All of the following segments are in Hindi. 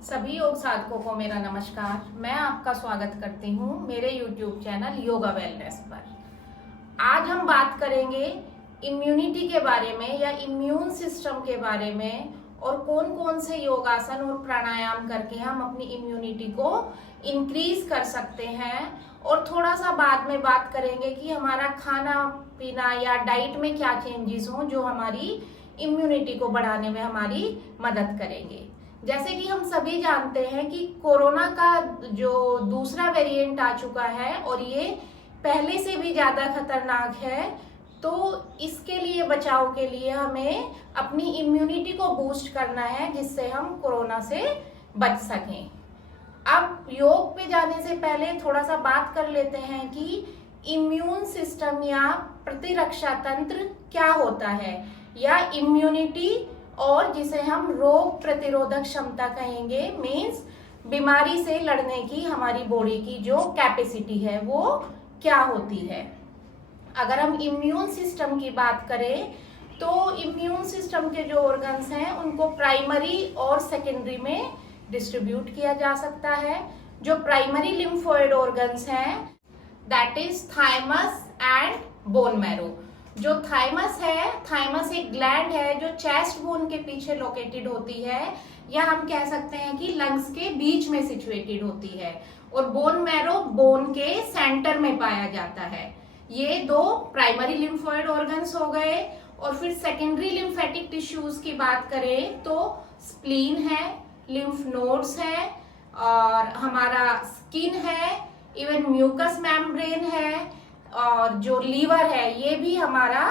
सभी योग साधकों को मेरा नमस्कार। मैं आपका स्वागत करती हूँ मेरे YouTube चैनल योगा वेलनेस पर। आज हम बात करेंगे इम्यूनिटी के बारे में या इम्यून सिस्टम के बारे में, और कौन कौन से योगासन और प्राणायाम करके हम अपनी इम्यूनिटी को इंक्रीज कर सकते हैं। और थोड़ा सा बाद में बात करेंगे कि हमारा खाना पीना या डाइट में क्या चेंजेस हों जो हमारी इम्यूनिटी को बढ़ाने में हमारी मदद करेंगे। जैसे कि हम सभी जानते हैं कि कोरोना का जो दूसरा वेरिएंट आ चुका है और ये पहले से भी ज्यादा खतरनाक है, तो इसके लिए बचाव के लिए हमें अपनी इम्यूनिटी को बूस्ट करना है जिससे हम कोरोना से बच सकें। अब योग पे जाने से पहले थोड़ा सा बात कर लेते हैं कि इम्यून सिस्टम या प्रतिरक्षा तंत्र क्या होता है, या इम्यूनिटी, और जिसे हम रोग प्रतिरोधक क्षमता कहेंगे। मीन्स बीमारी से लड़ने की हमारी बॉडी की जो कैपेसिटी है वो क्या होती है। अगर हम इम्यून सिस्टम की बात करें तो इम्यून सिस्टम के जो ऑर्गन्स हैं उनको प्राइमरी और सेकेंडरी में डिस्ट्रीब्यूट किया जा सकता है। जो प्राइमरी लिम्फोइड ऑर्गन्स हैं that is thymus and bone marrow. जो थाइमस है, थाइमस एक ग्लैंड है जो चेस्ट बोन के पीछे लोकेटेड होती है, या हम कह सकते हैं कि लंग्स के बीच में सिचुएटेड होती है। और बोन मैरो बोन के सेंटर में पाया जाता है। ये दो प्राइमरी लिम्फोइड ऑर्गन्स हो गए। और फिर सेकेंडरी लिम्फेटिक टिश्यूज की बात करें तो स्प्लीन है, लिम्फ नोड्स है, और हमारा स्किन है, इवन म्यूकस मेम्ब्रेन है, और जो लीवर है, ये भी हमारा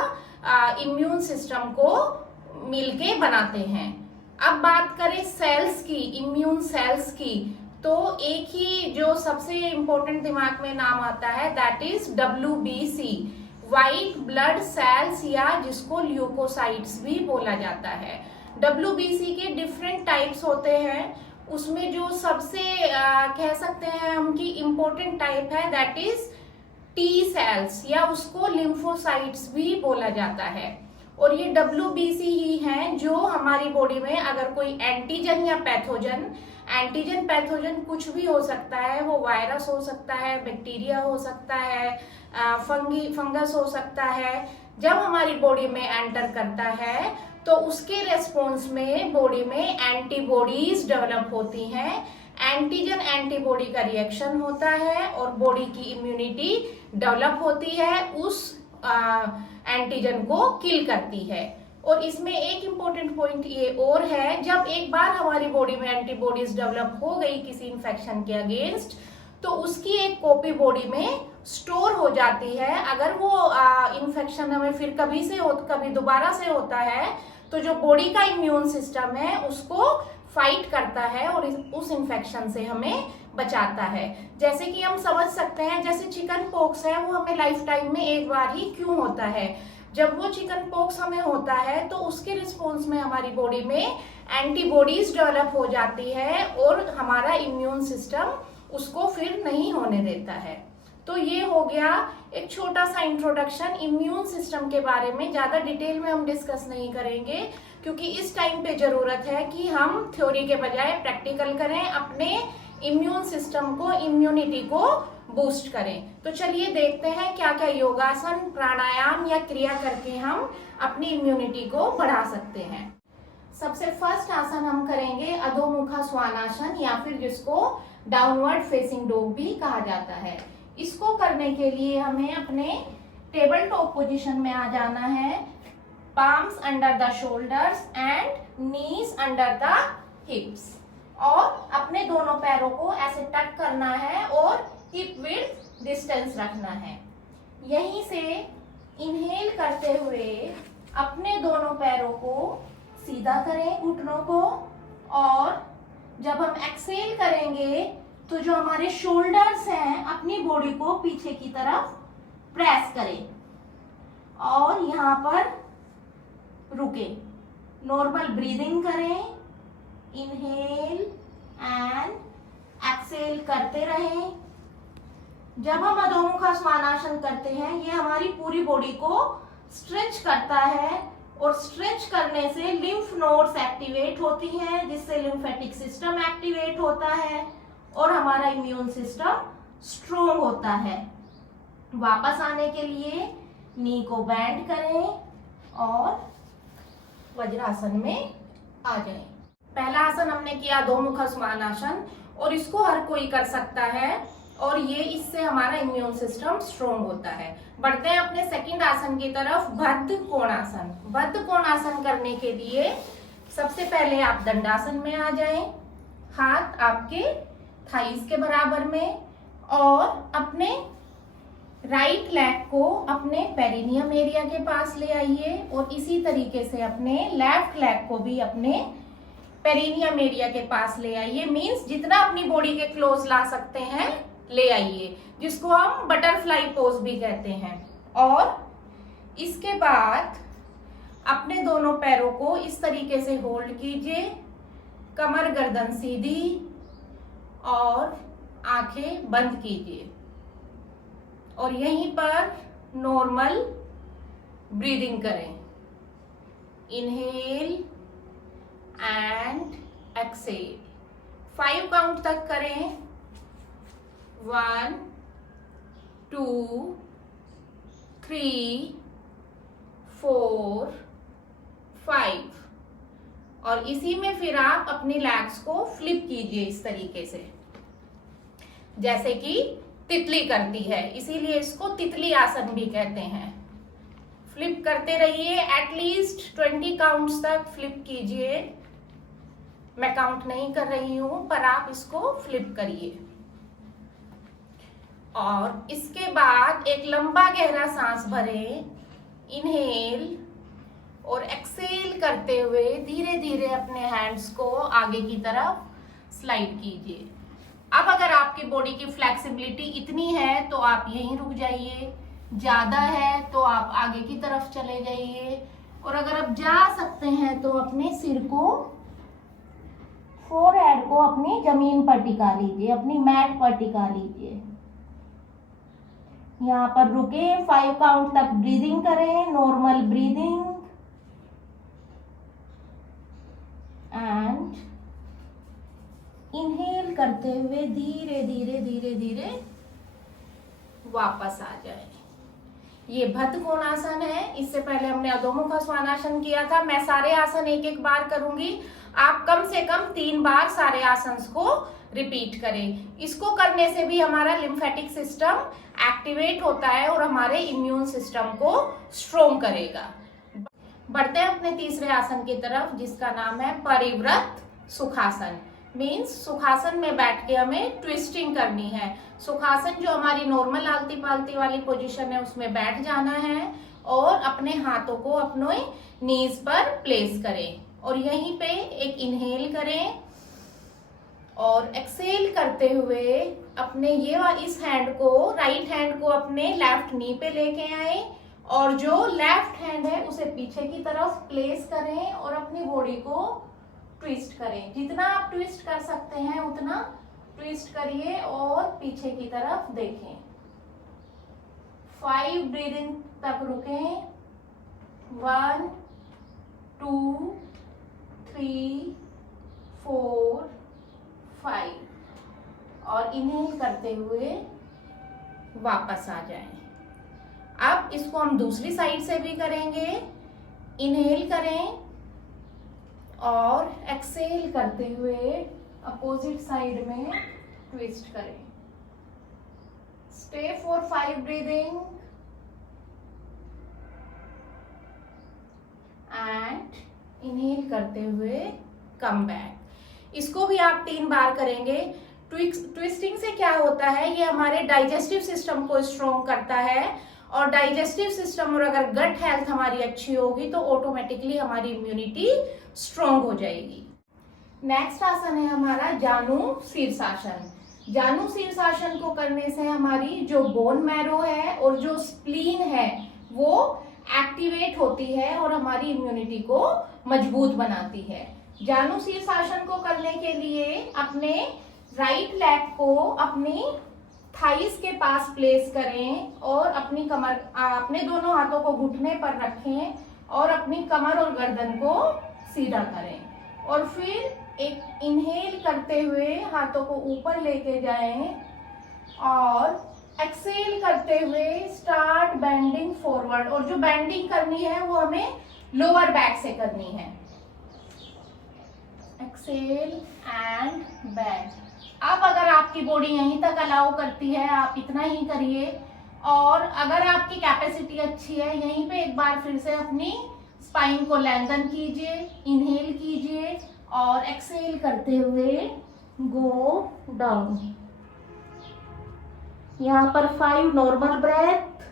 इम्यून सिस्टम को मिलके बनाते हैं। अब बात करें सेल्स की, इम्यून सेल्स की, तो एक ही जो सबसे इम्पोर्टेंट दिमाग में नाम आता है that is WBC, white blood cells, या जिसको ल्यूकोसाइट्स भी बोला जाता है। WBC के डिफरेंट टाइप्स होते हैं। उसमें जो सबसे कह सकते हैं हम कि इम्पोर्टेंट टाइप है दैट इज T सेल्स, या उसको लिम्फोसाइट्स भी बोला जाता है। और ये WBC ही हैं जो हमारी बॉडी में अगर कोई एंटीजन या पैथोजन, एंटीजन पैथोजन कुछ भी हो सकता है, वो वायरस हो सकता है, बैक्टीरिया हो सकता है, फंगस हो सकता है, जब हमारी बॉडी में एंटर करता है तो उसके रेस्पॉन्स में बॉडी में एंटीबॉडीज डेवलप होती हैं। एंटीजन एंटीबॉडी का रिएक्शन होता है और बॉडी की इम्यूनिटी डेवलप होती है, उस एंटीजन को किल करती है। और इसमें एक इम्पोर्टेंट पॉइंट ये और है, जब एक बार हमारी बॉडी में एंटीबॉडीज डेवलप हो गई किसी इन्फेक्शन के अगेंस्ट, तो उसकी एक कॉपी बॉडी में स्टोर हो जाती है। अगर वो इन्फेक्शन हमें फिर कभी दोबारा से होता है तो जो बॉडी का इम्यून सिस्टम है उसको फाइट करता है और उस इन्फेक्शन से हमें बचाता है। जैसे कि हम समझ सकते हैं, जैसे चिकन पॉक्स है वो हमें लाइफ टाइम में एक बार ही क्यों होता है। जब वो चिकन पॉक्स हमें होता है तो उसके रिस्पॉन्स में हमारी बॉडी में एंटीबॉडीज डेवलप हो जाती है और हमारा इम्यून सिस्टम उसको फिर नहीं होने देता है। तो ये हो गया एक छोटा सा इंट्रोडक्शन इम्यून सिस्टम के बारे में। ज्यादा डिटेल में हम डिस्कस नहीं करेंगे क्योंकि इस टाइम पे जरूरत है कि हम थ्योरी के बजाय प्रैक्टिकल करें, अपने इम्यून सिस्टम को, इम्यूनिटी को बूस्ट करें। तो चलिए देखते हैं क्या क्या योगासन, प्राणायाम या क्रिया करके हम अपनी इम्यूनिटी को बढ़ा सकते हैं। सबसे फर्स्ट आसन हम करेंगे अधोमुखा स्वानासन, या फिर जिसको डाउनवर्ड फेसिंग डॉग भी कहा जाता है। इसको करने के लिए हमें अपने टेबल टॉप पोजीशन में आ जाना है। Palms under the shoulders and knees under the हिप्स, और अपने दोनों पैरों को ऐसे टक करना है और हिप विड्थ डिस्टेंस रखना है। यहीं से इनहेल करते हुए अपने दोनों पैरों को सीधा करें, घुटनों को, और जब हम एक्सेल करेंगे तो जो हमारे शोल्डर्स हैं अपनी बॉडी को पीछे की तरफ प्रेस करें और यहाँ पर रुके। नॉर्मल ब्रीदिंग करें, इनहेल एंड एक्सेल करते रहें। जब हम अधोमुखा स्वानासन करते हैं ये हमारी पूरी बॉडी को स्ट्रेच करता है और स्ट्रेच करने से लिम्फ नोड्स एक्टिवेट होती हैं, जिससे लिम्फेटिक सिस्टम एक्टिवेट होता है और हमारा इम्यून सिस्टम स्ट्रोंग होता है। वापस आने के लिए नी को बेंड करें और वज्रासन में आ जाएं। पहला आसन हमने किया अधोमुख श्वानासन, और इसको हर कोई कर सकता है और ये इससे हमारा इम्यून सिस्टम स्ट्रोंग होता है। बढ़ते हैं अपने सेकंड आसन की तरफ, बद्ध कोणासन। बद्ध कोणासन करने के लिए सबसे पहले आप दंडासन में आ जाएं, हाथ आपके थाइस के बराबर में, और अपने राइट लेग को अपने पेरिनियम एरिया के पास ले आइए और इसी तरीके से अपने लेफ्ट लेग को भी अपने पेरिनियम एरिया के पास ले आइए। मींस जितना अपनी बॉडी के क्लोज ला सकते हैं ले आइए, जिसको हम बटरफ्लाई पोज भी कहते हैं। और इसके बाद अपने दोनों पैरों को इस तरीके से होल्ड कीजिए, कमर गर्दन सीधी और आंखें बंद कीजिए और यहीं पर नॉर्मल ब्रीदिंग करें। इनहेल एंड एक्सेल, 5 काउंट तक करें। 1 2 3 4 5, और इसी में फिर आप अपनी लेग्स को फ्लिप कीजिए इस तरीके से, जैसे कि तितली करती है, इसीलिए इसको तितली आसन भी कहते हैं। फ्लिप करते रहिए, एटलीस्ट 20 काउंट्स तक फ्लिप कीजिए। मैं काउंट नहीं कर रही हूं, पर आप इसको फ्लिप करिए। और इसके बाद एक लंबा गहरा सांस भरें, इनहेल, और एक्सेल करते हुए धीरे धीरे अपने हैंड्स को आगे की तरफ स्लाइड कीजिए। अब अगर आपकी बॉडी की फ्लेक्सिबिलिटी इतनी है तो आप यहीं रुक जाइए, ज्यादा है तो आप आगे की तरफ चले जाइए, और अगर आप जा सकते हैं तो अपने सिर को, फोरहेड को अपनी जमीन पर टिका लीजिए, अपनी मैट पर टिका लीजिए। यहाँ पर रुके, 5 काउंट तक ब्रीदिंग करें, नॉर्मल ब्रीदिंग, एंड इनहेल करते हुए धीरे धीरे धीरे धीरे वापस आ जाए। ये बद्ध कोणासन है। इससे पहले हमने अधोमुख श्वानासन किया था। मैं सारे आसन एक एक बार करूंगी, आप कम से कम 3 बार सारे आसन को रिपीट करें। इसको करने से भी हमारा लिम्फेटिक सिस्टम एक्टिवेट होता है और हमारे इम्यून सिस्टम को स्ट्रोंग करेगा। बढ़ते हैं अपने तीसरे आसन की तरफ, जिसका नाम है परिव्रत सुखासन। मीन्स सुखासन में बैठ के हमें ट्विस्टिंग करनी है। सुखासन जो हमारी नॉर्मल आलती पालती वाली पोजीशन है उसमें बैठ जाना है और अपने हाथों को अपने नीज पर प्लेस करें और यहीं पे एक इनहेल करें और एक्सेल करते हुए अपने इस हैंड को, राइट हैंड को अपने लेफ्ट नी पे लेके आए और जो लेफ्ट हैंड है उसे पीछे की तरफ प्लेस करें और अपनी बॉडी को ट्विस्ट करें। जितना आप ट्विस्ट कर सकते हैं उतना ट्विस्ट करिए और पीछे की तरफ देखें। 5 ब्रीदिंग तक रुकें। 1 2 3 4 5 और इनहेल करते हुए वापस आ जाएं। अब इसको हम दूसरी साइड से भी करेंगे। इनहेल करें और एक्सेल करते हुए अपोजिट साइड में ट्विस्ट करें। Stay for 5 breathing and inhale करते हुए कम बैक। इसको भी आप 3 बार करेंगे। ट्विस्टिंग से क्या होता है, ये हमारे डाइजेस्टिव सिस्टम को स्ट्रोंग करता है और डाइजेस्टिव सिस्टम और अगर गट हेल्थ हमारी अच्छी होगी तो ऑटोमेटिकली हमारी इम्यूनिटी स्ट्रोंग हो जाएगी। नेक्स्ट आसन है हमारा जानु शीर्षासन। जानु शीर्षासन को करने से हमारी जो बोन मैरो है और जो स्प्लीन है वो एक्टिवेट होती है और हमारी इम्यूनिटी को मजबूत बनाती है। जानु शीर्षासन को करने के लिए अपने राइट लेग को अपनी थाइस के पास प्लेस करें और अपनी कमर, अपने दोनों हाथों को घुटने पर रखें और अपनी कमर और गर्दन को सीधा करें और फिर एक इनहेल करते हुए हाथों को ऊपर लेके जाएं और एक्सेल करते हुए स्टार्ट बेंडिंग फॉरवर्ड। और जो बेंडिंग करनी है वो हमें लोअर बैक से करनी है। Exhale and bend. अब अगर आपकी बॉडी यहीं तक अलाउ करती है आप इतना ही करिए, और अगर आपकी कैपेसिटी अच्छी है यहीं पे एक बार फिर से अपनी स्पाइन को लेंथन कीजिए, इनहेल कीजिए और एक्सेल करते हुए गो डाउन। यहाँ पर 5 नॉर्मल ब्रेथ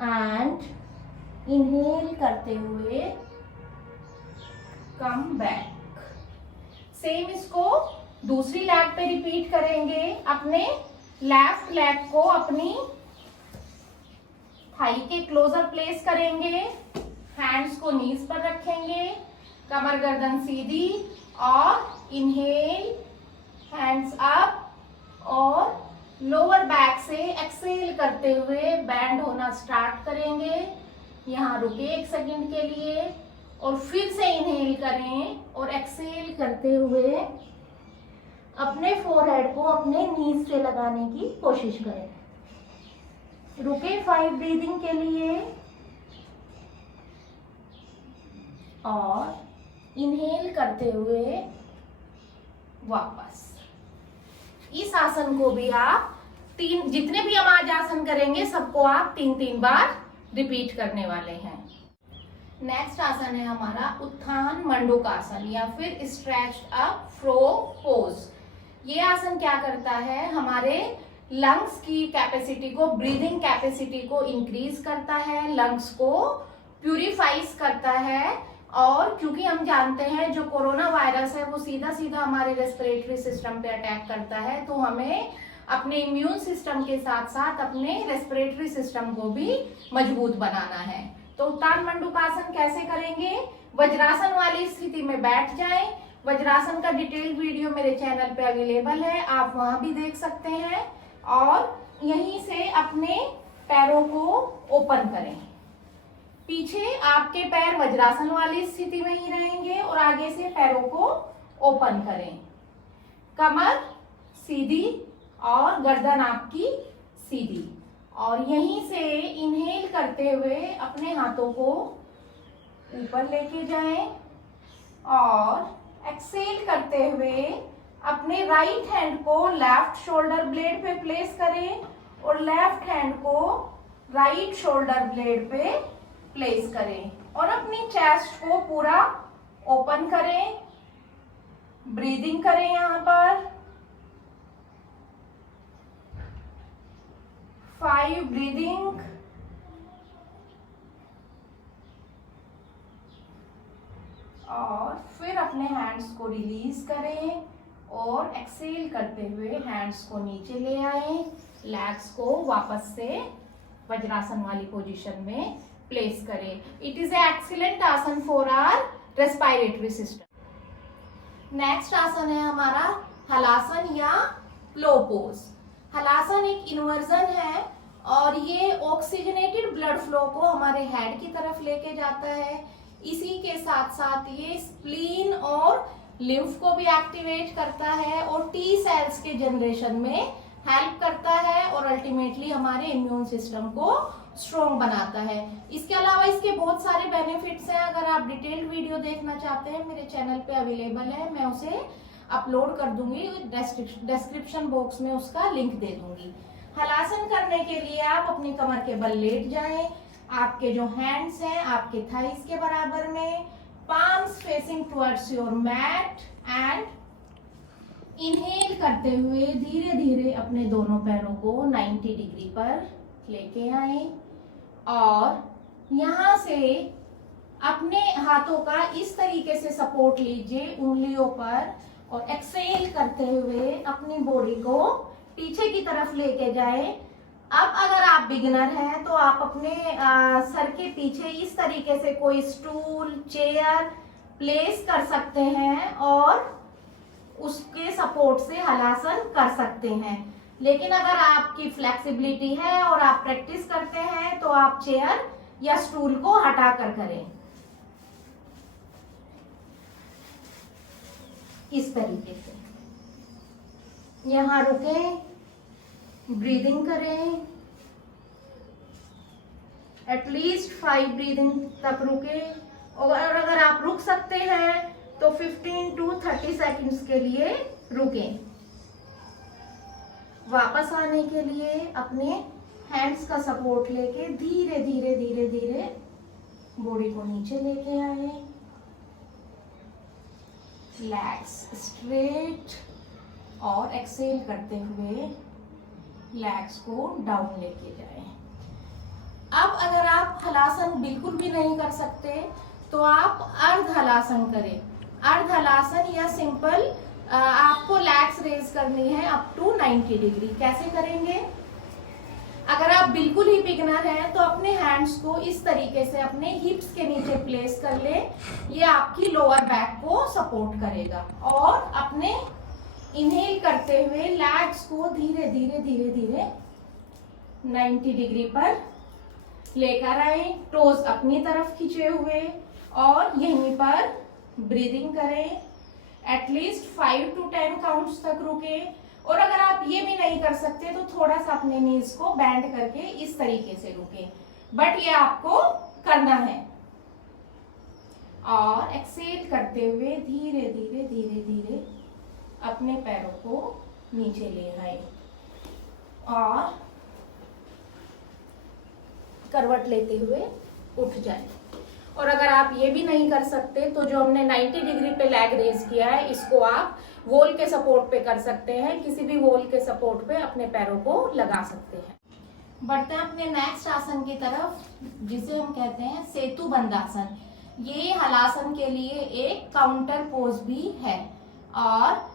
एंड इनहेल करते हुए कम बैक। सेम इसको दूसरी लेग पे रिपीट करेंगे। अपने लेफ्ट लेग को अपनी थाई के क्लोजर प्लेस करेंगे, हैंड्स को नीज पर रखेंगे, कमर गर्दन सीधी और इनहेल, हैंड्स अप और लोअर बैक से एक्सेल करते हुए बैंड होना स्टार्ट करेंगे। यहाँ रुके 1 सेकंड के लिए और फिर से इनहेल करें और एक्सेल करते हुए अपने फोरहेड को अपने नीज से लगाने की कोशिश करें। रुके 5 ब्रीदिंग के लिए और इनहेल करते हुए वापस। इस आसन को भी आप जितने भी हम आज आसन करेंगे सबको आप 3-3 बार रिपीट करने वाले हैं। नेक्स्ट आसन है हमारा उत्थान मंडूकासन या फिर स्ट्रेच्ड अप फ्रो पोज। ये आसन क्या करता है, हमारे लंग्स की कैपेसिटी को, ब्रीदिंग कैपेसिटी को इंक्रीज करता है, लंग्स को प्यूरिफाइज करता है। और क्योंकि हम जानते हैं जो कोरोना वायरस है वो सीधा सीधा हमारे रेस्पिरेटरी सिस्टम पे अटैक करता है, तो हमें अपने इम्यून सिस्टम के साथ साथ अपने रेस्पिरेटरी सिस्टम को भी मजबूत बनाना है। तो उत्थान मंडूकासन कैसे करेंगे, वज्रासन वाली स्थिति में बैठ जाएं। वज्रासन का डिटेल वीडियो मेरे चैनल पे अवेलेबल है, आप वहां भी देख सकते हैं। और यहीं से अपने पैरों को ओपन करें। पीछे आपके पैर वज्रासन वाली स्थिति में ही रहेंगे और आगे से पैरों को ओपन करें। कमर सीधी और गर्दन आपकी सीधी। और यहीं से इनहेल करते हुए अपने हाथों को ऊपर लेके जाएं और एक्सेल करते हुए अपने राइट हैंड को लेफ्ट शोल्डर ब्लेड पे प्लेस करें और लेफ्ट हैंड को राइट शोल्डर ब्लेड पे प्लेस करें और अपनी चेस्ट को पूरा ओपन करें। ब्रीदिंग करें यहाँ पर 5 ब्रीदिंग और फिर अपने हैंड्स को रिलीज करें और एक्सेल करते हुए हैंड्स को नीचे ले आए, लेग्स को वापस से वज्रासन वाली पोजीशन में प्लेस करें। It is a excellent asana for our respiratory system. Next आसन है हमारा हलासन या प्लो पोज। हलासन एक इन्वर्जन है और ये ऑक्सीजनेटेड ब्लड फ्लो को हमारे हेड की तरफ लेके जाता है। इसी के साथ साथ ये स्प्लीन और लिम्फ को भी एक्टिवेट करता है और टी सेल्स के जनरेशन में हेल्प करता है और अल्टीमेटली हमारे इम्यून सिस्टम को स्ट्रॉन्ग बनाता है। इसके अलावा इसके बहुत सारे बेनिफिट्स हैं। अगर आप डिटेल्ड वीडियो देखना चाहते हैं मेरे चैनल पे अवेलेबल है, मैं उसे अपलोड कर दूंगी, डिस्क्रिप्शन बॉक्स में उसका लिंक दे दूंगी। हलासन करने के लिए आप अपनी कमर के बल लेट जाएं। आपके जो हैंड्स हैं आपके थाइस के बराबर में, palms facing towards your mat and inhale करते हुए धीरे धीरे अपने दोनों पैरों को 90 डिग्री पर लेके आए और यहाँ से अपने हाथों का इस तरीके से सपोर्ट लीजिए उंगलियों पर और एक्सेल करते हुए अपनी बॉडी को पीछे की तरफ लेके जाए। अब अगर आप बिगिनर हैं तो आप अपने सर के पीछे इस तरीके से कोई स्टूल, चेयर प्लेस कर सकते हैं और उसके सपोर्ट से हलासन कर सकते हैं। लेकिन अगर आपकी फ्लेक्सिबिलिटी है और आप प्रैक्टिस करते हैं तो आप चेयर या स्टूल को हटाकर करें, इस तरीके से। यहां रुकें, ब्रीदिंग करें, एटलीस्ट 5 ब्रीदिंग तक रुके। और अगर आप रुक सकते हैं तो 15 to 30 सेकंड्स के लिए रुकें। वापस आने के लिए अपने हैंड्स का सपोर्ट लेके धीरे धीरे धीरे धीरे बॉडी को नीचे लेके आए, लेग्स स्ट्रेट, और एक्सेल करते हुए लेग्स को डाउन लेके जाएं। अब अगर आप हलासन बिल्कुल भी नहीं कर सकते तो आप अर्ध हलासन करें। अर्ध हलासन या सिंपल आपको लेग्स रेज करनी है अप टू 90 डिग्री। कैसे करेंगे? अगर आप बिल्कुल ही बिगिनर हैं तो अपने हैंड्स को इस तरीके से अपने हिप्स के नीचे प्लेस कर ले। ये आपकी लोअर बैक को सपोर्ट करेगा। और अपने इनहेल करते हुए लेग्स को धीरे धीरे धीरे धीरे 90 डिग्री पर लेकर आए, टोज अपनी तरफ खींचे हुए, और यहीं पर ब्रीदिंग करें। एटलीस्ट 5 to 10 काउंट्स तक रुके। और अगर आप ये भी नहीं कर सकते तो थोड़ा सा अपने नीज को बैंड करके इस तरीके से रुके, बट ये आपको करना है। और एक्सेल करते हुए धीरे धीरे धीरे धीरे अपने पैरों को नीचे ले आए और करवट लेते हुए उठ जाए। और अगर आप ये भी नहीं कर सकते तो जो हमने 90 डिग्री पे लेग रेज किया है, इसको आप वॉल के सपोर्ट पे कर सकते हैं। किसी भी वॉल के सपोर्ट पे अपने पैरों को लगा सकते हैं। बढ़ते हैं अपने नेक्स्ट आसन की तरफ, जिसे हम कहते हैं सेतु बंधासन। ये हलासन के लिए एक काउंटर पोज भी है और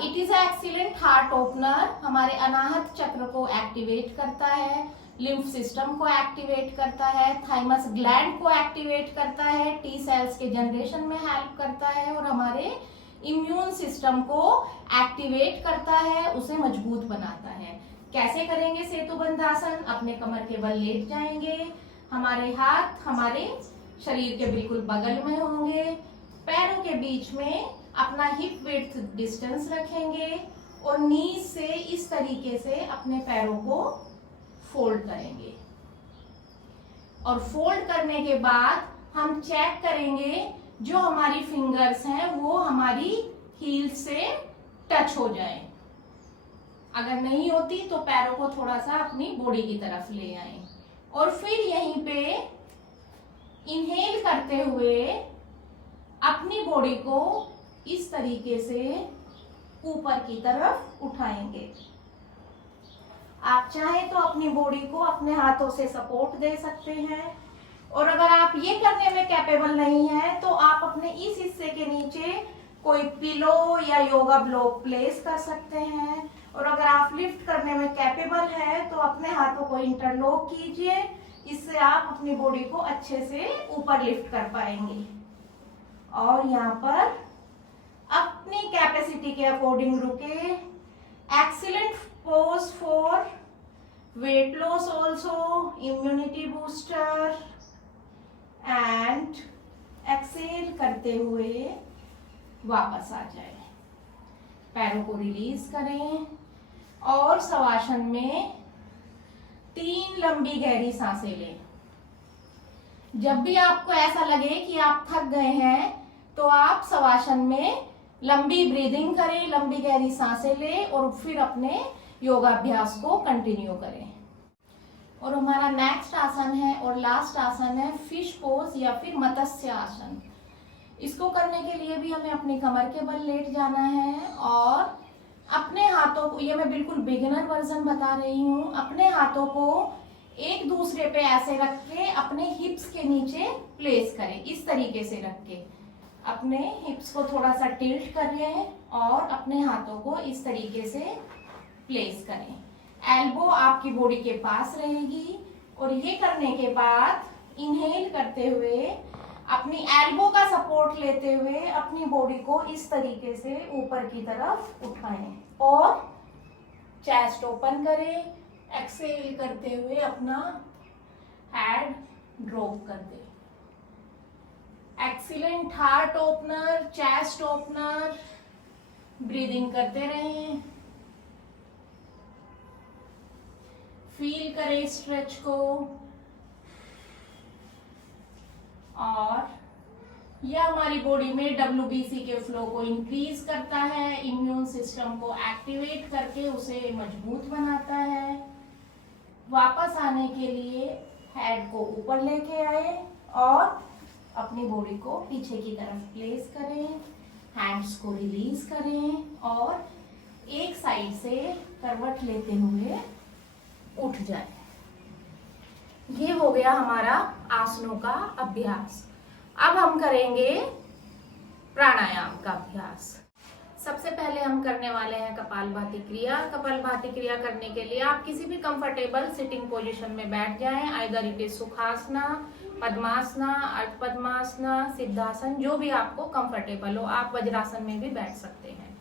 it is excellent heart opener. हमारे अनाहत चक्र को एक्टिवेट करता है, लिम्फ सिस्टम को एक्टिवेट करता है, थाइमस ग्लैंड को एक्टिवेट करता है, टी सेल्स के जनरेशन में हेल्प करता है और हमारे इम्यून सिस्टम को एक्टिवेट करता है, उसे मजबूत बनाता है। कैसे करेंगे सेतु बंधासन? अपने कमर के बल लेट जाएंगे, हमारे हाथ हमारे शरीर के बिल्कुल बगल में होंगे, पैरों के बीच में अपना हिप विड्थ डिस्टेंस रखेंगे और नीज से इस तरीके से अपने पैरों को फोल्ड करेंगे। और फोल्ड करने के बाद हम चेक करेंगे जो हमारी फिंगर्स हैं वो हमारी हील से टच हो जाए। अगर नहीं होती तो पैरों को थोड़ा सा अपनी बॉडी की तरफ ले आए और फिर यहीं पे इनहेल करते हुए अपनी बॉडी को इस तरीके से ऊपर की तरफ उठाएंगे। आप चाहें तो अपनी बॉडी को अपने हाथों से सपोर्ट दे सकते हैं और अगर आप ये करने में कैपेबल नहीं है तो आप अपने इस हिस्से के नीचे कोई पिलो या योगा ब्लॉक प्लेस कर सकते हैं। और अगर आप लिफ्ट करने में कैपेबल है तो अपने हाथों को इंटरलॉक कीजिए, इससे आप अपनी बॉडी को अच्छे से ऊपर लिफ्ट कर पाएंगे। और यहाँ पर अपनी कैपेसिटी के अकॉर्डिंग रुके। Excellent pose for weight loss also, immunity booster. And exhale करते हुए वापस आ जाए, पैरों को रिलीज करें और शवासन में 3 लंबी गहरी सांसें लें। जब भी आपको ऐसा लगे कि आप थक गए हैं तो आप शवासन में लंबी ब्रीदिंग करें, लंबी गहरी सांसें लें और फिर अपने योगाभ्यास को कंटिन्यू करें। और हमारा नेक्स्ट आसन है और लास्ट आसन है फिश पोज या फिर मत्स्य आसन। इसको करने के लिए भी हमें अपनी कमर के बल लेट जाना है और अपने हाथों को, ये मैं बिल्कुल बिगिनर वर्जन बता रही हूँ, अपने हाथों को एक दूसरे पे ऐसे रख के अपने हिप्स के नीचे प्लेस करें। इस तरीके से रख के अपने हिप्स को थोड़ा सा टिल्ट करें और अपने हाथों को इस तरीके से प्लेस करें। एल्बो आपकी बॉडी के पास रहेगी और ये करने के बाद इनहेल करते हुए अपनी एल्बो का सपोर्ट लेते हुए अपनी बॉडी को इस तरीके से ऊपर की तरफ उठाएं और चेस्ट ओपन करें, एक्सेल करते हुए अपना हेड ड्रॉप कर दें। Excellent heart opener, chest opener, breathing करते रहें। फील करें स्ट्रेच को, और यह हमारी बॉडी में WBC के फ्लो को इंक्रीज करता है, इम्यून सिस्टम को एक्टिवेट करके उसे मजबूत बनाता है। वापस आने के लिए हेड को ऊपर लेके आए और अपनी बॉडी को पीछे की तरफ प्लेस करें, हैंड्स को रिलीज करें और एक साइड से करवट लेते हुए उठ जाए। ये हो गया हमारा आसनों का अभ्यास। अब हम करेंगे प्राणायाम का अभ्यास। सबसे पहले हम करने वाले हैं कपालभाति क्रिया। कपालभाति क्रिया करने के लिए आप किसी भी कंफर्टेबल सिटिंग पोजीशन में बैठ जाएं। Either it is Sukhasana, padmasana, अर्ध पद्मासना, सिद्धासन, जो भी आपको कंफर्टेबल हो। आप वज्रासन में भी बैठ सकते हैं।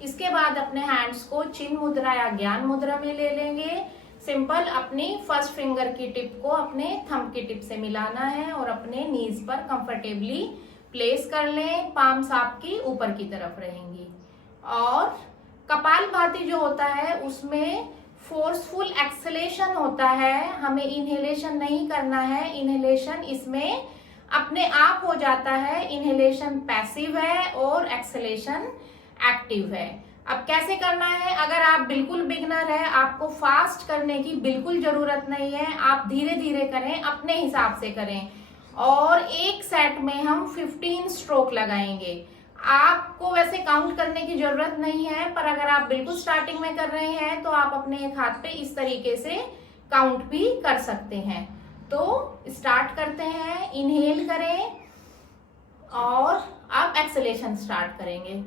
इसके बाद अपने हैंड्स को चिन्ह मुद्रा या ज्ञान मुद्रा में ले लेंगे। सिंपल अपनी फर्स्ट फिंगर की टिप को अपने थंब की टिप से मिलाना है और अपने नीज पर कंफर्टेबली प्लेस कर लें। पाम्स आपकी ऊपर की तरफ रहेंगी। और कपालभाति जो होता है उसमें फोर्सफुल एक्सलेशन होता है, हमें इनहेलेशन नहीं करना है। इनहेलेशन इसमें अपने आप हो जाता है। इनहेलेशन पैसिव है और एक्सलेशन एक्टिव है। अब कैसे करना है? अगर आप बिल्कुल बिगनर है, आपको फास्ट करने की बिल्कुल जरूरत नहीं है। आप धीरे धीरे करें, अपने हिसाब से करें। और एक सेट में हम 15 स्ट्रोक लगाएंगे। आपको वैसे काउंट करने की जरूरत नहीं है, पर अगर आप बिल्कुल स्टार्टिंग में कर रहे हैं तो आप अपने एक हाथ पे इस तरीके से काउंट भी कर सकते हैं। तो स्टार्ट करते हैं। इनहेल करें और अब एक्सलेशन स्टार्ट करेंगे।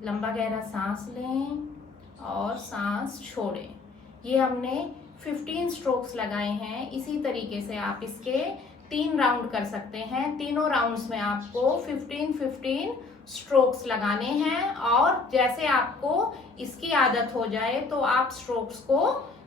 लंबा गहरा सांस लें और सांस छोड़ें। ये हमने 15 स्ट्रोक्स लगाए हैं। इसी तरीके से आप इसके 3 राउंड कर सकते हैं। तीनों राउंड्स में आपको 15-15 स्ट्रोक्स लगाने हैं। और जैसे आपको इसकी आदत हो जाए तो आप स्ट्रोक्स को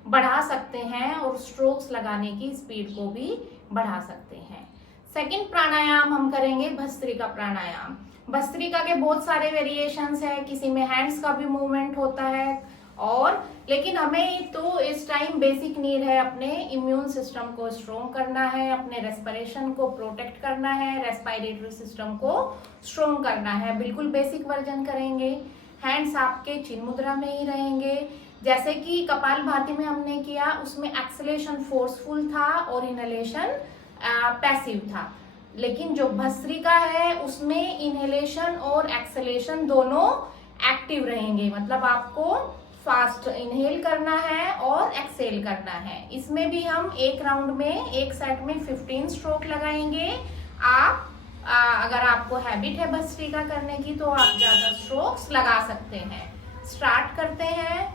बढ़ा सकते हैं और स्ट्रोक्स लगाने की स्पीड को भी बढ़ा सकते हैं। सेकंड प्राणायाम हम करेंगे भस्त्रिका प्राणायाम। भस्त्रिका के बहुत सारे वेरिएशंस है, किसी में हैंड्स का भी मूवमेंट होता है। और लेकिन हमें तो इस टाइम बेसिक नीड है, अपने इम्यून सिस्टम को स्ट्रोंग करना है, अपने रेस्पिरेशन को प्रोटेक्ट करना है, रेस्पिरेटरी सिस्टम को स्ट्रोंग करना है। बिल्कुल बेसिक वर्जन करेंगे। हैंड्स आपके चिन्ह मुद्रा में ही रहेंगे। जैसे कि कपालभाति में हमने किया, उसमें एक्सलेशन फोर्सफुल था और इनहेलेशन पैसिव था। लेकिन जो भस्त्रिका है उसमें इनहेलेशन और एक्सलेशन दोनों एक्टिव रहेंगे। मतलब आपको फास्ट इनहेल करना है और एक्सेल करना है। इसमें भी हम एक राउंड में, एक सेट में 15 स्ट्रोक लगाएंगे। आप अगर आपको हैबिट है भस्त्रिका करने की तो आप ज्यादा स्ट्रोक्स लगा सकते हैं। स्टार्ट करते हैं।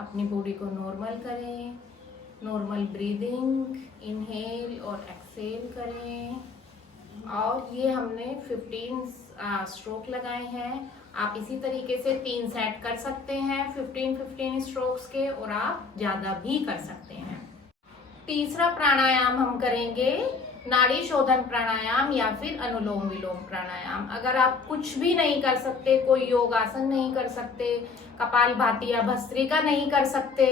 अपनी बॉडी को नॉर्मल करें। नॉर्मल ब्रीदिंग, इनहेल और एक्सेल करें। और ये हमने 15 स्ट्रोक लगाए हैं। आप इसी तरीके से 3 सेट कर सकते हैं 15-15 स्ट्रोक्स के, और आप ज्यादा भी कर सकते हैं। तीसरा प्राणायाम हम करेंगे नाड़ी शोधन प्राणायाम या फिर अनुलोम विलोम प्राणायाम। अगर आप कुछ भी नहीं कर सकते, कोई योग आसन नहीं कर सकते, कपालभाति या भस्त्रिका नहीं कर सकते,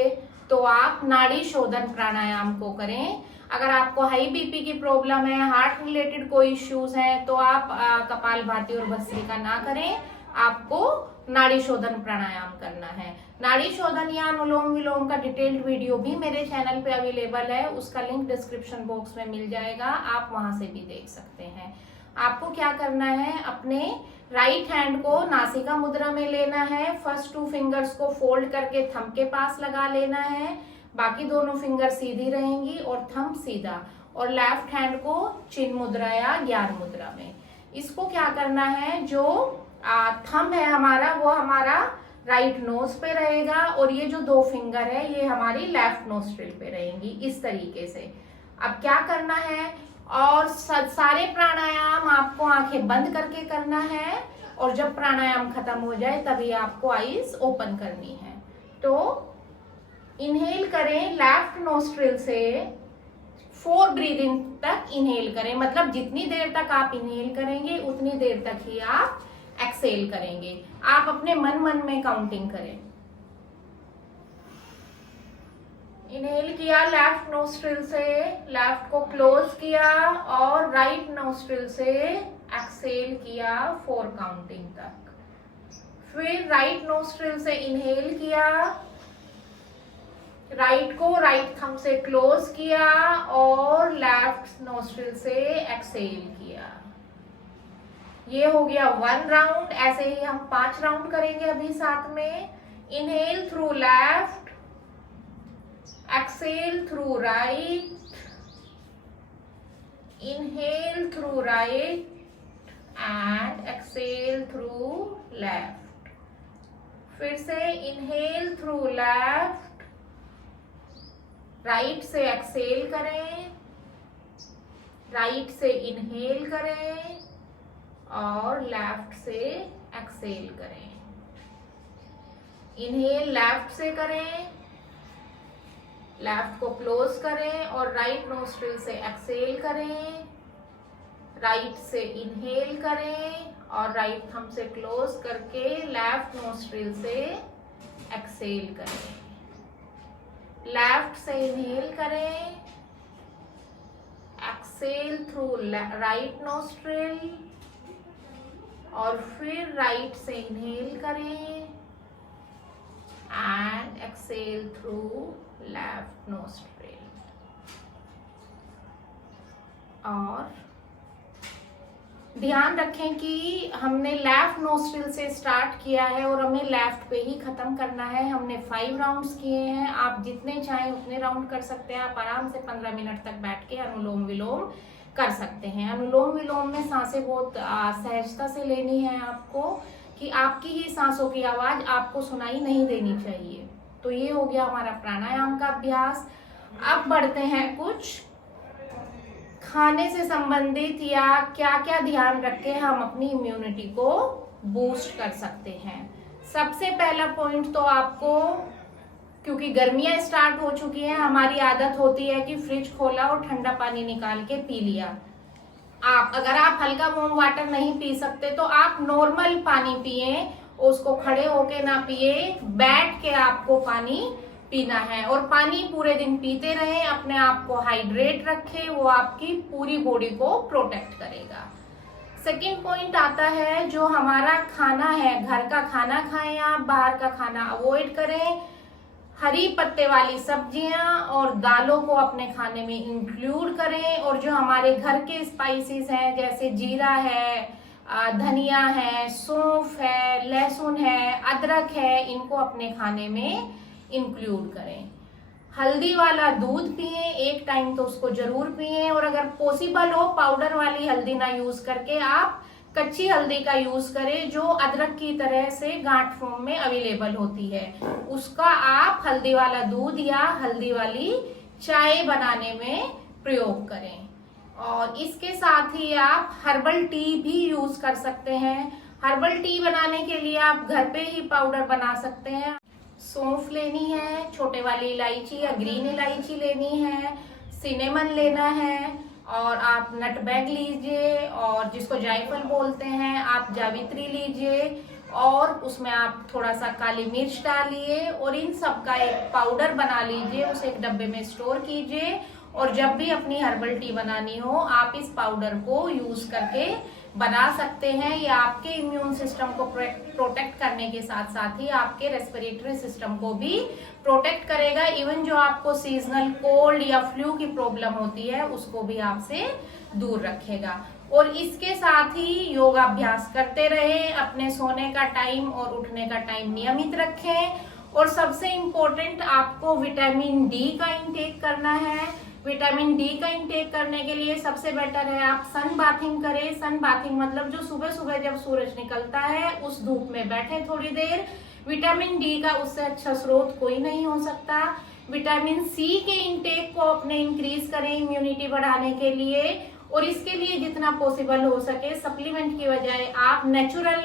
तो आप नाड़ी शोधन प्राणायाम को करें। अगर आपको हाई बीपी की प्रॉब्लम है, हार्ट रिलेटेड कोई इश्यूज हैं, तो आप कपालभाति और भस्त्रिका ना करें। आपको नाड़ी शोधन प्राणायाम करना है। नाड़ी शोधन या अनुलोम विलोम का डिटेल्ड वीडियो भी मेरे चैनल पे अवेलेबल है। उसका लिंक डिस्क्रिप्शन बॉक्स में मिल जाएगा, आप वहां से भी देख सकते हैं। आपको क्या करना है, अपने राइट हैंड को नासिका मुद्रा में लेना है। फर्स्ट 2 फिंगर्स को फोल्ड करके थंब के पास लगा लेना है। बाकी दोनों फिंगर सीधी रहेंगी और थंब सीधा, और लेफ्ट हैंड को चिन्ह मुद्रा या ज्ञान मुद्रा में। इसको क्या करना है, जो थंब है हमारा वो हमारा राइट नोज पे रहेगा, और ये जो दो फिंगर है ये हमारी लेफ्ट नोस्ट्रिल पे रहेंगी, इस तरीके से। अब क्या करना है, और सारे प्राणायाम आपको आंखें बंद करके करना है, और जब प्राणायाम खत्म हो जाए तभी आपको आईज ओपन करनी है। तो इनहेल करें लेफ्ट नोस्ट्रिल से 4 ब्रीदिंग तक इनहेल करें, मतलब जितनी देर तक आप इनहेल करेंगे उतनी देर तक ही आप एक्सेल करेंगे। आप अपने मन मन में काउंटिंग करें। इनहेल किया लेफ्ट नोस्ट्रिल से, लेफ्ट को क्लोज किया, और राइट नोस्ट्रिल से एक्सेल किया 4 काउंटिंग तक। फिर राइट नोस्ट्रिल से इनहेल किया, राइट को राइट थंब से क्लोज किया, और लेफ्ट नोस्ट्रिल से एक्सेल किया। ये हो गया 1 राउंड। ऐसे ही हम 5 राउंड करेंगे अभी साथ में। Inhale through left, exhale through right, inhale through right and exhale through left. फिर से इनहेल थ्रू लेफ्ट, राइट से एक्सेल करें, राइट से इनहेल करें, और लेफ्ट से एक्सेल करें। इनहेल लेफ्ट से करें, लेफ्ट को क्लोज करें, और राइट नोस्ट्रिल से एक्सेल करें, राइट से इनहेल करें, और राइट थंब से क्लोज करके लेफ्ट नोस्ट्रिल से एक्सेल करें। लेफ्ट से इनहेल करें, एक्सेल थ्रू राइट नोस्ट्रिल, और फिर राइट से इनहेल करें and exhale through left nostril. और ध्यान रखें कि हमने लेफ्ट नोस्ट्रिल से स्टार्ट किया है और हमें लेफ्ट पे ही खत्म करना है। हमने 5 राउंड्स किए हैं, आप जितने चाहें उतने राउंड कर सकते हैं। आप आराम से 15 मिनट तक बैठ के अनुलोम विलोम कर सकते हैं। अनुलोम विलोम में सांसें बहुत सहजता से लेनी है आपको, कि आपकी ही सांसों की आवाज आपको सुनाई नहीं देनी चाहिए। तो ये हो गया हमारा प्राणायाम का अभ्यास। अब बढ़ते हैं कुछ खाने से संबंधित, या क्या क्या ध्यान रख के हम अपनी इम्यूनिटी को बूस्ट कर सकते हैं। सबसे पहला पॉइंट तो आपको, क्योंकि गर्मियां स्टार्ट हो चुकी हैं, हमारी आदत होती है कि फ्रिज खोला और ठंडा पानी निकाल के पी लिया। अगर आप हल्का वार्म वाटर नहीं पी सकते तो आप नॉर्मल पानी पिए, उसको खड़े होके ना पिए, बैठ के आपको पानी पीना है। और पानी पूरे दिन पीते रहें, अपने आप को हाइड्रेट रखें, वो आपकी पूरी बॉडी को प्रोटेक्ट करेगा। सेकेंड पॉइंट आता है जो हमारा खाना है, घर का खाना खाएं आप, बाहर का खाना अवॉइड करें। हरी पत्ते वाली सब्जियां और दालों को अपने खाने में इंक्लूड करें, और जो हमारे घर के स्पाइसेस हैं जैसे जीरा है, धनिया है, सौंफ है, लहसुन है, अदरक है, इनको अपने खाने में इंक्लूड करें। हल्दी वाला दूध पिए, एक टाइम तो उसको जरूर पिए, और अगर पॉसिबल हो पाउडर वाली हल्दी ना यूज करके आप कच्ची हल्दी का यूज करें, जो अदरक की तरह से गांठ फॉर्म में अवेलेबल होती है। उसका आप हल्दी वाला दूध या हल्दी वाली चाय बनाने में प्रयोग करें। और इसके साथ ही आप हर्बल टी भी यूज कर सकते हैं। हर्बल टी बनाने के लिए आप घर पे ही पाउडर बना सकते हैं। सौंफ लेनी है, छोटे वाली इलायची या ग्रीन इलायची लेनी है, सिनेमन लेना है, और आप नटमैग लीजिए, और जिसको जायफल बोलते हैं आप जावित्री लीजिए, और उसमें आप थोड़ा सा काली मिर्च डालिए, और इन सब का एक पाउडर बना लीजिए, उसे एक डब्बे में स्टोर कीजिए, और जब भी अपनी हर्बल टी बनानी हो आप इस पाउडर को यूज करके बना सकते हैं। ये आपके इम्यून सिस्टम को प्रोटेक्ट करने के साथ साथ ही आपके रेस्पिरेटरी सिस्टम को भी प्रोटेक्ट करेगा। इवन जो आपको सीजनल कोल्ड या फ्लू की प्रॉब्लम होती है उसको भी आपसे दूर रखेगा। और इसके साथ ही योगाभ्यास करते रहें, अपने सोने का टाइम और उठने का टाइम नियमित रखें, और सबसे इम्पोर्टेंट आपको विटामिन डी का इंटेक करना है। विटामिन डी का इंटेक करने के लिए सबसे बेटर है आप सन बाथिंग करें। सन बाथिंग मतलब जो सुबह सुबह जब सूरज निकलता है उस धूप में बैठे थोड़ी देर। विटामिन डी का उससे अच्छा स्रोत कोई नहीं हो सकता। विटामिन सी के इंटेक को अपने इंक्रीज करें इम्यूनिटी बढ़ाने के लिए, और इसके लिए जितना पॉसिबल हो सके सप्लीमेंट की बजाय आप नेचुरल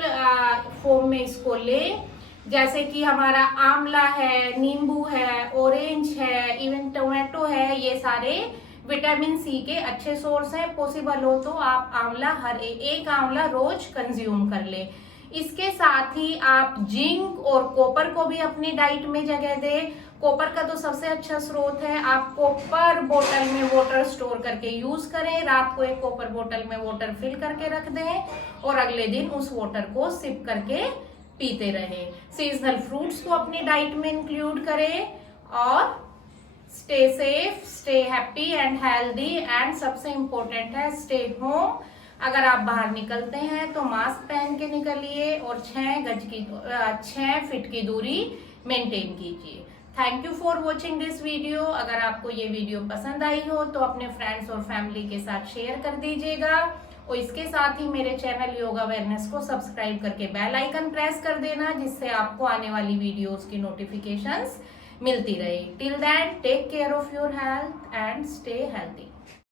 फॉर्म में इसको लें। जैसे कि हमारा आंवला है, नींबू है, ऑरेंज है, इवन टोमेटो है, ये सारे विटामिन सी के अच्छे सोर्स हैं। पॉसिबल हो तो आप आंवला हर एक आंवला रोज कंज्यूम कर ले। इसके साथ ही आप जिंक और कॉपर को भी अपनी डाइट में जगह दें। कॉपर का तो सबसे अच्छा स्रोत है। आप कॉपर बोतल में वाटर स्टोर करके यूज करें। रात को एक कॉपर बोतल में वाटर फिल करके रख दें और अगले दिन उस वाटर को सिप करके पीते रहें। सीजनल फ्रूट्स को अपनी डाइट में इंक्लूड करें और stay safe, stay happy and healthy, and सबसे इम्पोर्टेंट है स्टे होम। अगर आप बाहर निकलते हैं तो मास्क पहन के निकलिए और 6 फीट की दूरी मेंटेन कीजिए। Thank you for watching this video. अगर आपको ये वीडियो पसंद आई हो तो अपने फ्रेंड्स और फैमिली के साथ शेयर कर दीजिएगा, और इसके साथ ही मेरे चैनल योगा अवेयरनेस को सब्सक्राइब करके बेल आइकन प्रेस कर देना, जिससे आपको आने वाली वीडियोस की नोटिफिकेशंस मिलती रहे। Till then take care of your health and stay healthy.